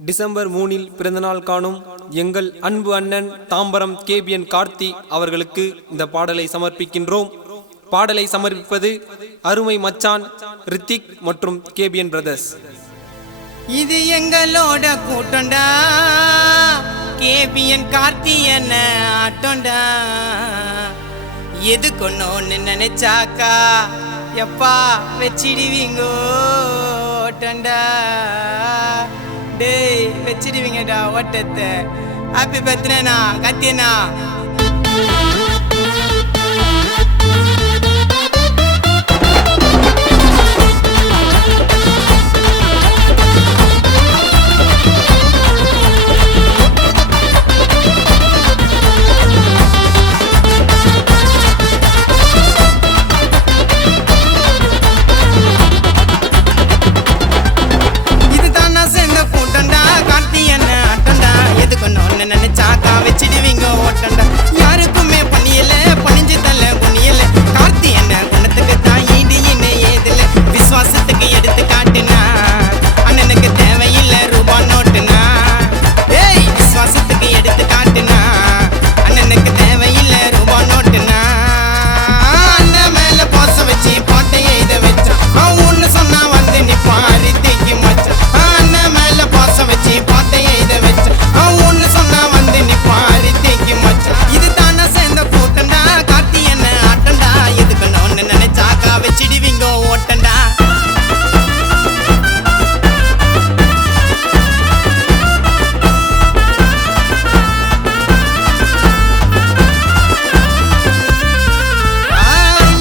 December 3 பிறந்தநாள் காணும் எங்கள் அன்பு அண்ணன் தாம்பரம் கேபிஎன் கார்த்தி அவர்களுக்கு இந்த பாடலை சமர்ப்பிக்கின்றோம். பாடலை சமர்ப்பிப்பது அருமை மச்சான் ரித்திக் மற்றும் கேபிஎன் பிரதர்ஸ். இது எங்களோட கூட்டண்டா, கேபிஎன் கார்த்தி என்ன ஆட்டோண்டா. எது கொண்டோன்னு நினைச்சாக்கா எப்பா வச்சிடுவீங்கோ ஓட்டண்டா. டேய் வச்சிடுவீங்கடா ஓட்டத்தை. ஹாப்பி பர்த்டேண்ணா கத்தியண்ணா. நினைச்சாக்கா வச்சிடுவீங்க ஓட்டண்டா. யாருக்குமே பண்ணியல பணிஞ்சு தள்ள குனியல. கார்த்தி என்ன குணத்துக்கு தான் ஈடு என்ன ஏதில்ல. விசுவாசத்துக்கு எடுத்து காட்டுனா அண்ணனுக்கு தேவையில்லை ரூபா நோட்டுனா. ஏய் விசுவாசத்துக்கு எடுத்து காட்டுனா அண்ணனுக்கு தேவையில்லை ரூபா நோட்டுனா. அண்ணன் மேல பாச வச்சு பாட்டை எழுத வச்சான். அவன் ஒண்ணு சொன்னா வந்து நிப்பாரு தேக்கி மச்சான். அண்ணன் மேல பாச வச்சு பாட்டை எழுத வச்சான். அவன் ஒண்ணு சொன்னா வந்து நிப்பாரு தேக்கி மச்சான். இது தானே சேர்ந்த கூட்டண்டா, கார்த்தி என்ன ஆட்டண்டா. எதுக்கு ஒண்ணு நினைச்சாக்கா வச்சிடுவீங்க ஓட்டண்டா.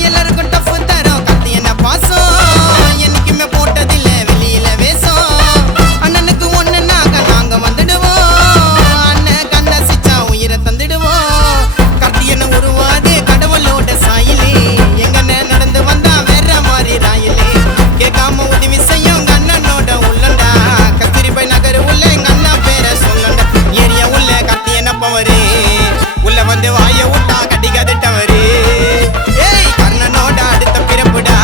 எல்லாருக்கும் டஃப் தரோம் கார்த்தி என்ன பாசம். என்னைக்குமே போட்டதில்ல வெளியில வேஷம். அண்ணனுக்கு ஒண்ணுனாக்க நாங்க வந்துடுவோம். அண்ணன் கண்ணசிச்சா உயிரை தந்துடுவோம். கார்த்தி என்ன உருவாது கடவுளோட சாயிலே. எங்கண்ணே நடந்து வந்தா வேற மாதிரி ராயிலே. கேட்காம உதவி செய்யும் எங்க அண்ணனோட உள்ளண்டா. கத்திரி போய் நகரு உள்ள எங்க அண்ணா பேரை சொல்லண்டா. ஏரியா உள்ள கார்த்தி என்ன பவரு. உள்ள வந்து வாய விட்டா கடிக்காதுட்டவரு. ஏய் கர்ணனோட அடுத்த பிறப்புடா.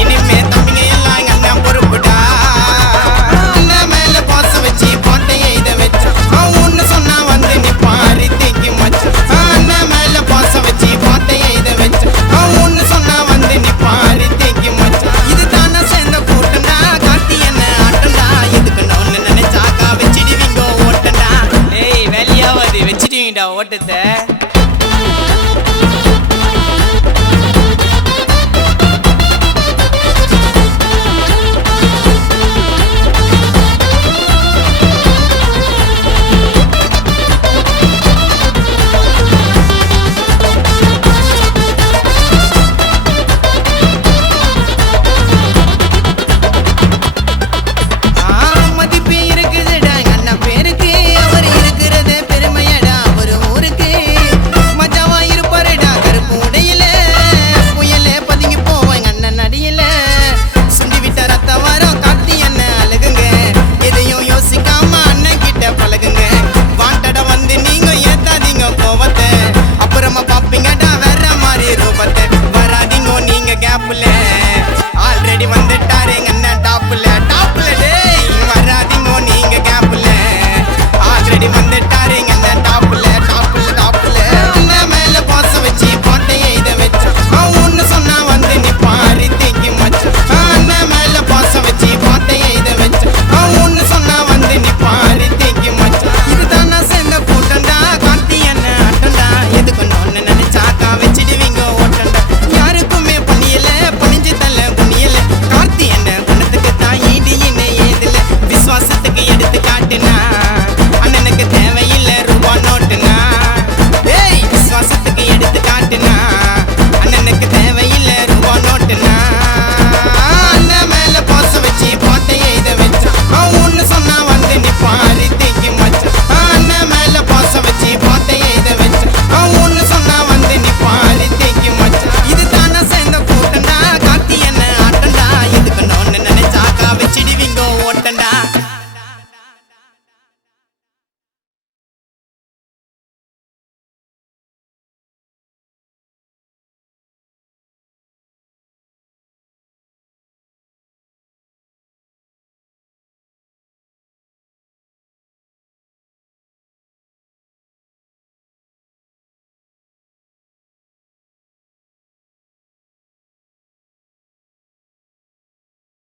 இனிமே தம்பிங்க எல்லாம் எங்க அண்ணன் பொறுப்புடா. அண்ணன் மேல பாச வச்சு பாட்டை எழுத வச்சான். அவன் ஒண்ணு சொன்னா வந்து நிப்பாரு தேக்கி மச்சான். அண்ணன் மேல பாச வச்சு பாட்டை எழுத வச்சான். அவன் ஒண்ணு சொன்னா வந்து நிப்பாரு தேக்கி மச்சான். இது தானே சேர்ந்த கூட்டண்டா, கார்த்தி என்ன ஆட்டண்டா. எதுக்கு ஒண்ணு நினைச்சாக்கா வச்சிடுவீங்க ஓட்டண்டா. ஏய் வேலையாவது வச்சிடுவீங்கடா ஓட்டத்தை.